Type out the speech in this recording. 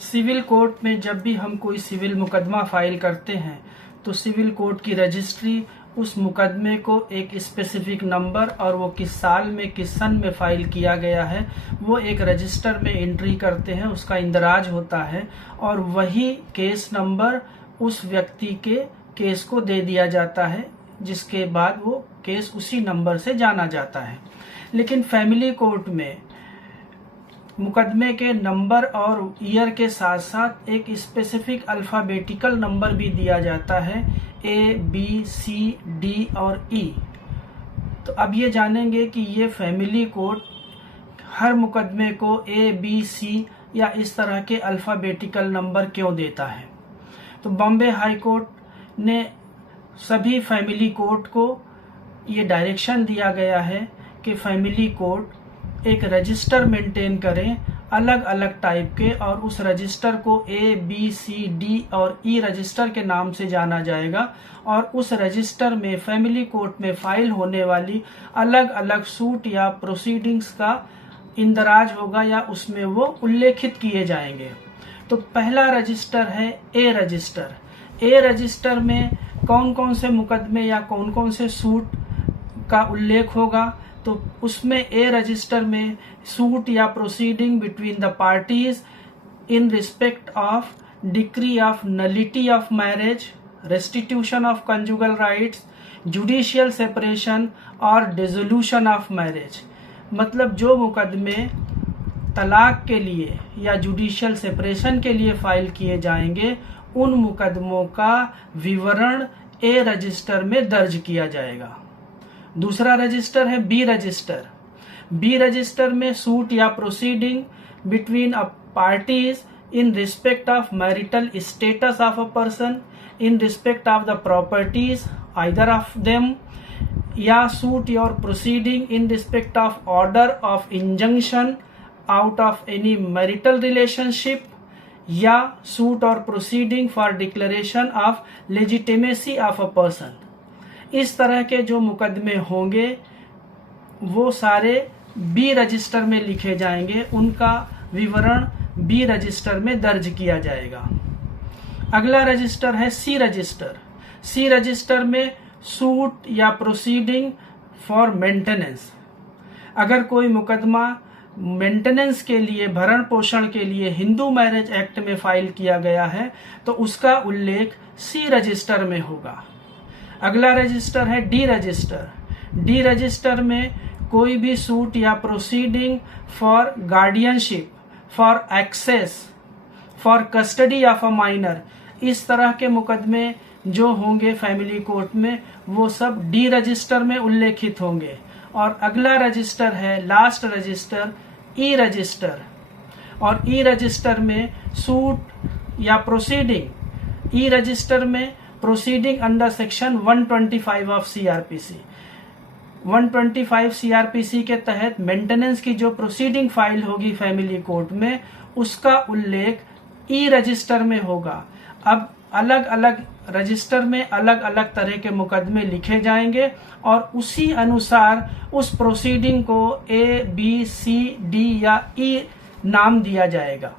Civil court में जब भी हम कोई सिविल मुकदमा फाइल करते हैं तो सिविल कोर्ट की रजिस्ट्री उस मुकदमे को एक स्पेसिफिक नंबर और वो किस साल में किस सन में फाइल किया गया है वो एक रजिस्टर में एंट्री करते हैं, उसका इंदराज होता है और वही केस नंबर उस व्यक्ति के केस को दे दिया जाता है, जिसके बाद वो केस उसी नंबर से जाना जाता है। लेकिन फैमिली कोर्ट में मुकदमे के नंबर और ईयर के साथ साथ एक स्पेसिफिक अल्फ़ाबेटिकल नंबर भी दिया जाता है, A, B, C, D और E। तो अब ये जानेंगे कि ये फैमिली कोर्ट हर मुकदमे को A, B, C या इस तरह के अल्फ़ाबेटिकल नंबर क्यों देता है। तो बॉम्बे हाई कोर्ट ने सभी फैमिली कोर्ट को ये डायरेक्शन दिया गया है कि फैमिली कोर्ट एक रजिस्टर मेंटेन करें अलग अलग टाइप के, और उस रजिस्टर को A, B, C, D और E रजिस्टर के नाम से जाना जाएगा और उस रजिस्टर में फैमिली कोर्ट में फाइल होने वाली अलग अलग सूट या प्रोसीडिंग्स का इंदराज होगा या उसमें वो उल्लेखित किए जाएंगे। तो पहला रजिस्टर है A रजिस्टर। A रजिस्टर में कौन कौन से मुकदमे या कौन कौन से सूट का उल्लेख होगा, तो उसमें A रजिस्टर में सूट या proceeding between the parties in respect of decree of nullity of marriage, restitution of conjugal rights, judicial separation और डिसोल्यूशन ऑफ मैरिज। मतलब जो मुकदमे तलाक के लिए या जुडिशियल सेपरेशन के लिए फाइल किए जाएंगे उन मुकदमों का विवरण A रजिस्टर में दर्ज किया जाएगा। दूसरा रजिस्टर है B रजिस्टर। B रजिस्टर में सूट या proceeding between a parties in respect of marital status of a person, in respect of the properties either of them, या सूट और proceeding in respect of order of injunction out of any marital relationship, या suit और proceeding for declaration of legitimacy of a person. इस तरह के जो मुकदमे होंगे वो सारे B रजिस्टर में लिखे जाएंगे, उनका विवरण B रजिस्टर में दर्ज किया जाएगा। अगला रजिस्टर है C रजिस्टर। C रजिस्टर में सूट या प्रोसीडिंग फॉर मेंटेनेंस। अगर कोई मुकदमा मेंटेनेंस के लिए, भरण पोषण के लिए हिंदू मैरिज एक्ट में फाइल किया गया है तो उसका उल्लेख C रजिस्टर में होगा। अगला रजिस्टर है D रजिस्टर। D रजिस्टर में कोई भी सूट या proceeding for guardianship, for access, for custody of a minor, इस तरह के मुकदमे जो होंगे फैमिली कोर्ट में वो सब D रजिस्टर में उल्लेखित होंगे। और अगला रजिस्टर है लास्ट रजिस्टर E रजिस्टर। और E रजिस्टर में सूट या प्रोसीडिंग, E रजिस्टर में proceeding under section 125 of CrPC. 125 CrPC के तहत मेंटेनेंस की जो प्रोसीडिंग फाइल होगी फैमिली कोर्ट में उसका उल्लेख E रजिस्टर में होगा। अब अलग अलग रजिस्टर में अलग अलग तरह के मुकदमे लिखे जाएंगे और उसी अनुसार उस प्रोसीडिंग को A, B, C, D या E नाम दिया जाएगा।